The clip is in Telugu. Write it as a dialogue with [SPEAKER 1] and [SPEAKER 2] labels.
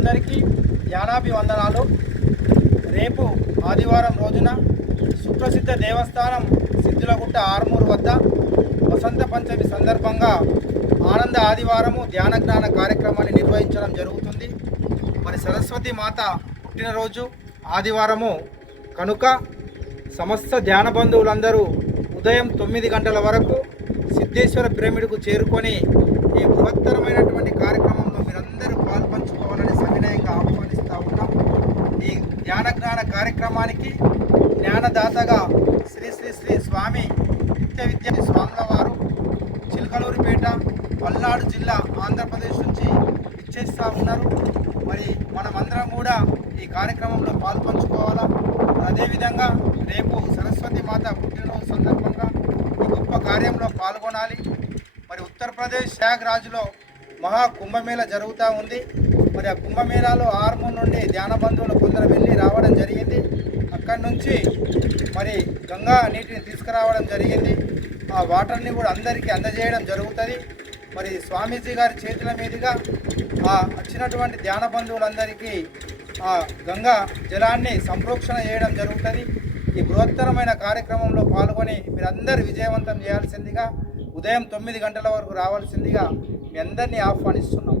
[SPEAKER 1] అందరికీ ధ్యానాభివందనాలు రేపు ఆదివారం రోజున సుప్రసిద్ధ దేవస్థానం సిద్ధులగుట్ట ఆర్మూరు వద్ద వసంత పంచమి సందర్భంగా ఆనంద ఆదివారము ధ్యాన జ్ఞాన కార్యక్రమాన్ని నిర్వహించడం జరుగుతుంది. మరి సరస్వతి మాత పుట్టినరోజు ఆదివారము. కనుక సమస్త ధ్యాన బంధువులందరూ ఉదయం తొమ్మిది గంటల వరకు సిద్ధేశ్వర పిరమిడ్కు చేరుకొని ఈ బృహత్తరమైన కార్యక్రమంలో మీరందరూ పాల్పంచుకోవాలని సవినయంగా ఆహ్వానిస్తూ ఉన్నాం ఈ ధ్యాన కార్యక్రమానికి జ్ఞానదాతగా శ్రీ శ్రీ శ్రీ స్వామి నిత్య విద్య స్వామివారు చిలకలూరిపేట పల్నాడు జిల్లా ఆంధ్రప్రదేశ్ నుంచి ఇచ్చేస్తూ ఉన్నారు. మరి మనమందరం కూడా ఈ కార్యక్రమంలో పాల్పంచుకోవాలా? అదేవిధంగా రేపు సరస్వతి మాత పుట్టినరోజు సందర్భంగా ఈ గొప్ప కార్యంలో పాల్గొనాలి. మరి ఉత్తరప్రదేశ్ రాజులో మహా కుంభమేళ జరుగుతూ ఉంది. మరి ఆ కుంభమేళాలో ఆర్మూర్ నుండి ధ్యాన బంధువులు కొందరు వెళ్ళి రావాలి అక్కడి నుంచి మరి గంగా నీటిని తీసుకురావడం జరిగింది. ఆ వాటర్ని కూడా అందరికీ అందజేయడం జరుగుతుంది. మరి స్వామీజీ గారి చేతుల మీదుగా ఆ వచ్చినటువంటి ధ్యాన బంధువులందరికీ ఆ గంగా జలాన్ని సంప్రోక్షణ చేయడం జరుగుతుంది. ఈ బృహత్తరమైన కార్యక్రమంలో పాల్గొని మీరందరూ విజయవంతం చేయాల్సిందిగా ఉదయం తొమ్మిది గంటల వరకు రావాల్సిందిగా మీ అందరినీ ఆహ్వానిస్తున్నాం.